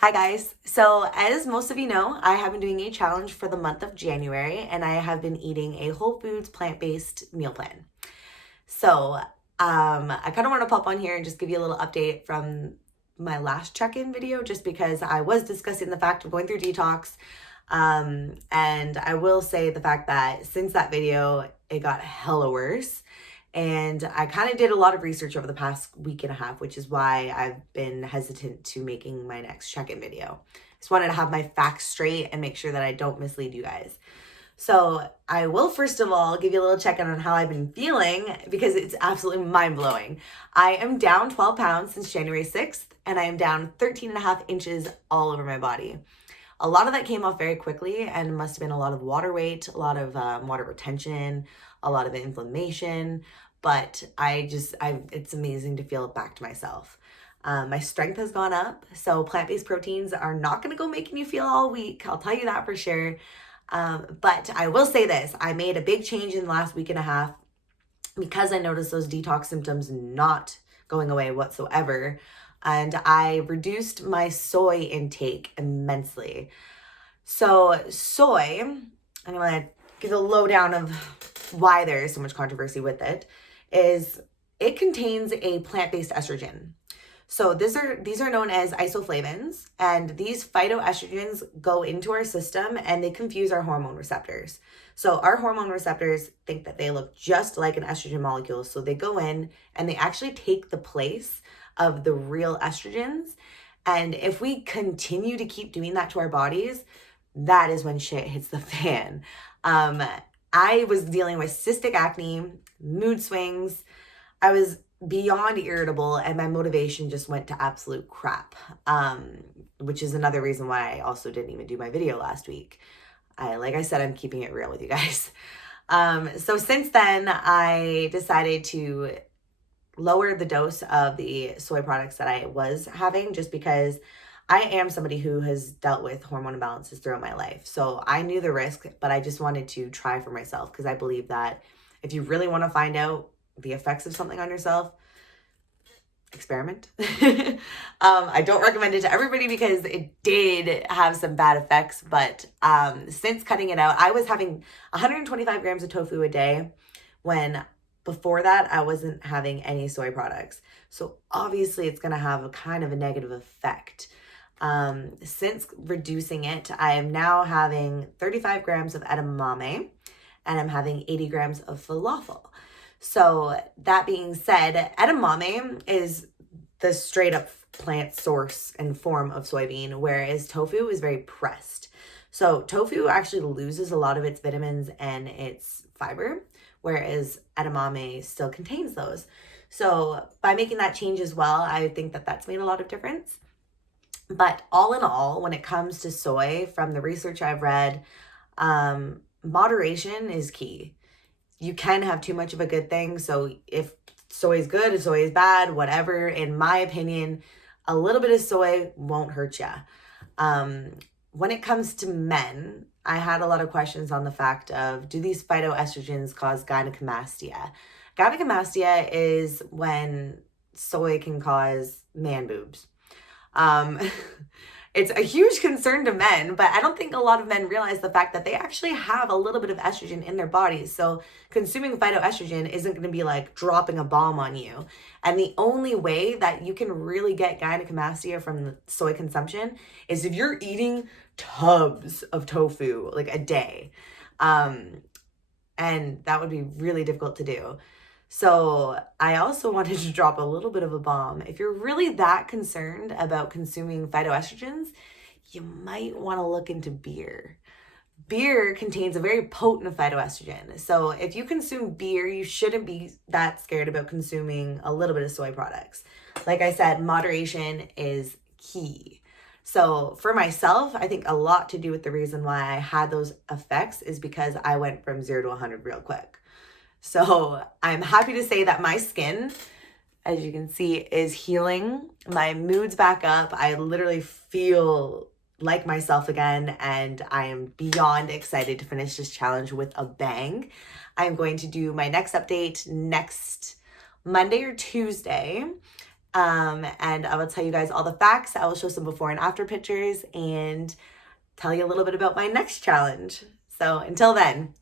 Hi guys. So as most of you know, I have been doing a challenge for the month of January and I have been eating a whole foods plant-based meal plan. So I kind of want to pop on here and just give you a little update from my last check-in video just because I was discussing the fact of going through detox. And I will say the fact that since that video, it got hella worse. And I kind of did a lot of research over the past week and a half, which is why I've been hesitant to making my next check-in video. Just wanted to have my facts straight and make sure that I don't mislead you guys. So I will first of all give you a little check-in on how I've been feeling because it's absolutely mind-blowing. I am down 12 pounds since January 6th, and I am down 13 and a half inches all over my body. A lot of that came off very quickly and must have been a lot of water weight, a lot of water retention, a lot of inflammation. But it's amazing to feel back to myself. My strength has gone up, so plant-based proteins are not going to go making you feel all weak. I'll tell you that for sure. But I will say this, I made a big change in the last week and a half because I noticed those detox symptoms not going away whatsoever. And I reduced my soy intake immensely. So soy, I'm going to give a lowdown of why there is so much controversy with it, is it contains a plant-based estrogen. So these are known as isoflavones, and these phytoestrogens go into our system and they confuse our hormone receptors. So our hormone receptors think that they look just like an estrogen molecule, so they go in and they actually take the place of the real estrogens. And if we continue to keep doing that to our bodies, that is when shit hits the fan. I was dealing with cystic acne, mood swings. I was beyond irritable and my motivation just went to absolute crap, which is another reason why I also didn't even do my video last week. Like I said, I'm keeping it real with you guys. So since then, I decided to lower the dose of the soy products that I was having just because I am somebody who has dealt with hormone imbalances throughout my life. So I knew the risk, but I just wanted to try for myself because I believe that if you really want to find out the effects of something on yourself, experiment. I don't recommend it to everybody because it did have some bad effects, but since cutting it out, I was having 125 grams of tofu a day when before that I wasn't having any soy products. So obviously it's going to have a kind of a negative effect. Since reducing it, I am now having 35 grams of edamame and I'm having 80 grams of falafel. So that being said, edamame is the straight up plant source and form of soybean, whereas tofu is very pressed. So tofu actually loses a lot of its vitamins and its fiber, whereas edamame still contains those. So by making that change as well, I think that that's made a lot of difference. But all in all, when it comes to soy, from the research I've read, moderation is key. You can have too much of a good thing. So if soy is good, if soy is bad, whatever, in my opinion, a little bit of soy won't hurt you. When it comes to men, I had a lot of questions on the fact of, do these phytoestrogens cause gynecomastia? Gynecomastia is when soy can cause man boobs. It's a huge concern to men, but I don't think a lot of men realize the fact that they actually have a little bit of estrogen in their bodies. So consuming phytoestrogen isn't going to be like dropping a bomb on you. And the only way that you can really get gynecomastia from the soy consumption is if you're eating tubs of tofu like a day. And that would be really difficult to do. So I also wanted to drop a little bit of a bomb. If you're really that concerned about consuming phytoestrogens, you might want to look into beer. Beer contains a very potent phytoestrogen. So if you consume beer, you shouldn't be that scared about consuming a little bit of soy products. Like I said, moderation is key. So for myself, I think a lot to do with the reason why I had those effects is because I went from 0 to 100 real quick. So I'm happy to say that my skin, as you can see, is healing. My mood's back up. I literally feel like myself again, and I am beyond excited to finish this challenge with a bang. I'm going to do my next update next Monday or Tuesday. And I will tell you guys all the facts. I will show some before and after pictures and tell you a little bit about my next challenge. So until then.